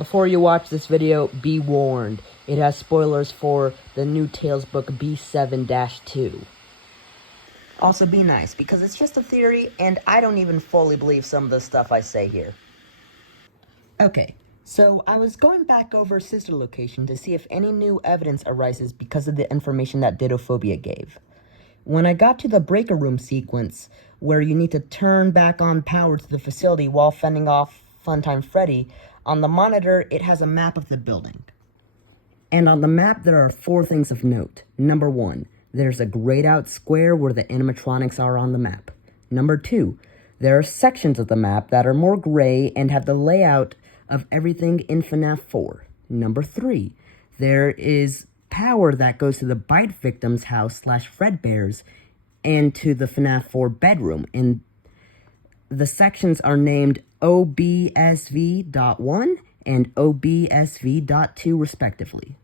Before you watch this video, be warned. It has spoilers for the new Tales book B7-2. Also be nice, because it's just a theory, and I don't even fully believe some of the stuff I say here. Okay, so I was going back over Sister Location to see if any new evidence arises because of the information that Didophobia gave. When I got to the breaker room sequence, where you need to turn back on power to the facility while fending off Funtime Freddy, on the monitor it has a map of the building. And on the map there are 4 things of note. Number 1, there's a grayed out square where the animatronics are on the map. Number 2, there are sections of the map that are more gray and have the layout of everything in FNAF 4. Number 3, there is power that goes to the Bite Victim's house / Fredbear's and to the FNAF 4 bedroom, and the sections are named OBSV.1 and OBSV.2 respectively.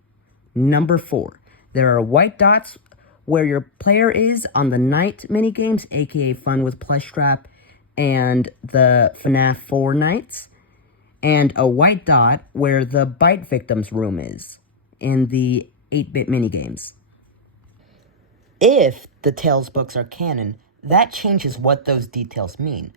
Number 4, there are white dots where your player is on the night minigames, aka Fun with Plush Trap and the FNAF 4 nights, and a white dot where the Bite Victim's room is in the 8-bit minigames. If the Tales books are canon, that changes what those details mean,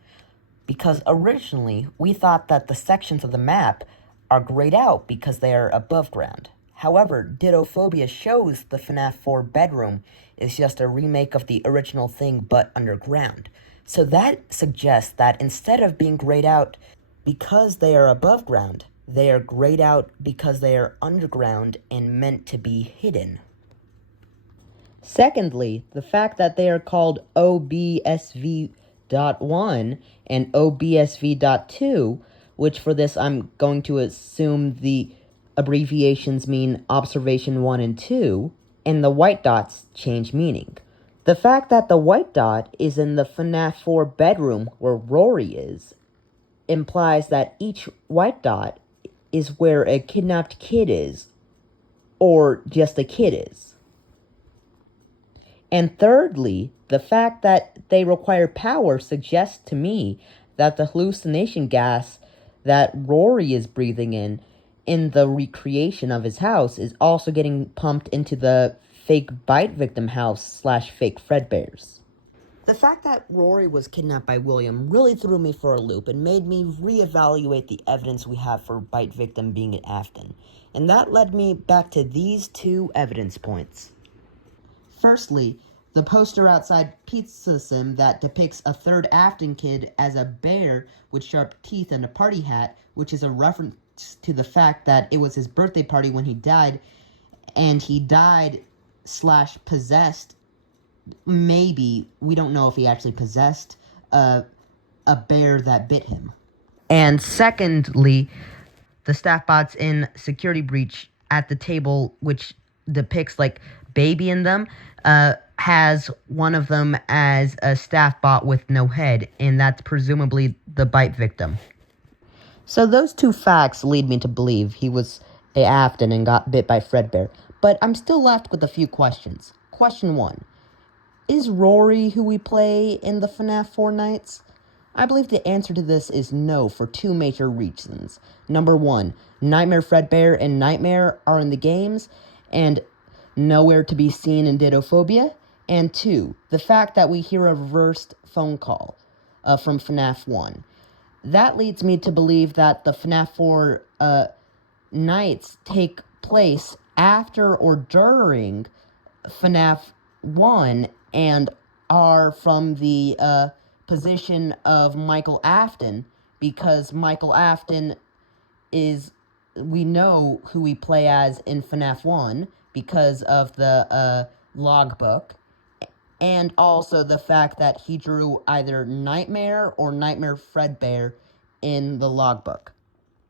because originally we thought that the sections of the map are grayed out because they are above ground. However, Didophobia shows the FNAF 4 bedroom is just a remake of the original thing but underground. So that suggests that instead of being grayed out because they are above ground, they are grayed out because they are underground and meant to be hidden. Secondly, the fact that they are called OBSV.1 and OBSV.2, which for this I'm going to assume the abbreviations mean Observation 1 and 2, and the white dots change meaning. The fact that the white dot is in the FNAF 4 bedroom where Rory is implies that each white dot is where a kidnapped kid is, or just a kid is. And thirdly, the fact that they require power suggests to me that the hallucination gas that Rory is breathing in the recreation of his house is also getting pumped into the fake Bite Victim house / fake Fredbear's. The fact that Rory was kidnapped by William really threw me for a loop and made me reevaluate the evidence we have for Bite Victim being at Afton. And that led me back to these 2 evidence points. Firstly, the poster outside Pizza Sim that depicts a 3rd Afton kid as a bear with sharp teeth and a party hat, which is a reference to the fact that it was his birthday party when he died, and he died / possessed, maybe, we don't know if he actually possessed a bear that bit him. And secondly, the staff bots in Security Breach at the table, which depicts like baby in them, has one of them as a staff bot with no head, and that's presumably the Bite Victim. So those 2 facts lead me to believe he was a Afton and got bit by Fredbear, but I'm still left with a few questions. Question 1. Is Rory who we play in the FNAF 4 nights? I believe the answer to this is no for 2 major reasons. Number 1, Nightmare Fredbear and Nightmare are in the games, and nowhere to be seen in Didophobia. And 2, the fact that we hear a reversed phone call from FNAF 1. That leads me to believe that the FNAF 4 nights take place after or during FNAF 1 and are from the position of Michael Afton, because Michael Afton is, we know who we play as in FNAF 1 because of the logbook, and also the fact that he drew either Nightmare or Nightmare Fredbear in the logbook.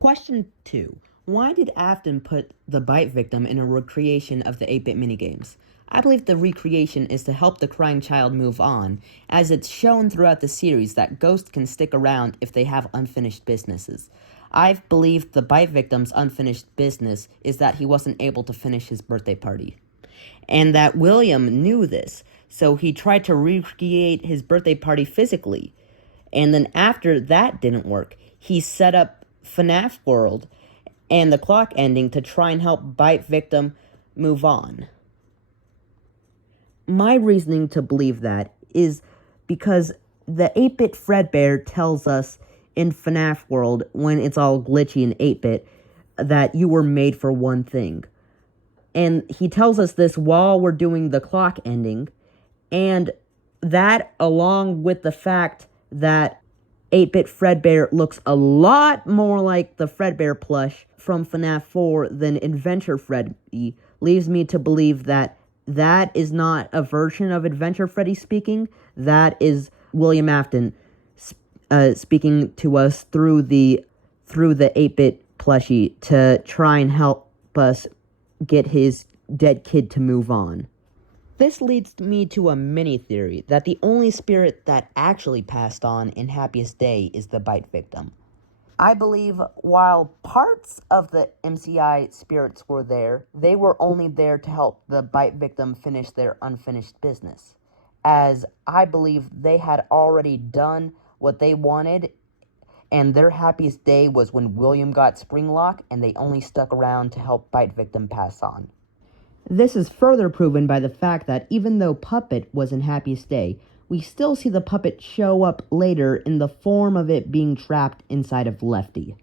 Question 2. Why did Afton put the Bite Victim in a recreation of the 8-bit minigames? I believe the recreation is to help the crying child move on, as it's shown throughout the series that ghosts can stick around if they have unfinished businesses. I've believed the Bite Victim's unfinished business is that he wasn't able to finish his birthday party, and that William knew this, so he tried to recreate his birthday party physically, and then after that didn't work, he set up FNAF World and the clock ending to try and help bite victim move on. My reasoning to believe that is because the 8-bit Fredbear tells us in FNAF World, when it's all glitchy in 8-bit, that you were made for one thing. And he tells us this while we're doing the clock ending, and that, along with the fact that 8-bit Fredbear looks a lot more like the Fredbear plush from FNAF 4 than Adventure Freddy, leaves me to believe that that is not a version of Adventure Freddy speaking. That is William Afton speaking to us through the 8-bit plushie to try and help us get his dead kid to move on. This leads me to a mini-theory that the only spirit that actually passed on in Happiest Day is the bite victim. I believe while parts of the MCI spirits were there, they were only there to help the bite victim finish their unfinished business, as I believe they had already done what they wanted, and their happiest day was when William got Springlock, and they only stuck around to help bite victim pass on. This is further proven by the fact that even though Puppet was in Happiest Day, we still see the puppet show up later in the form of it being trapped inside of Lefty.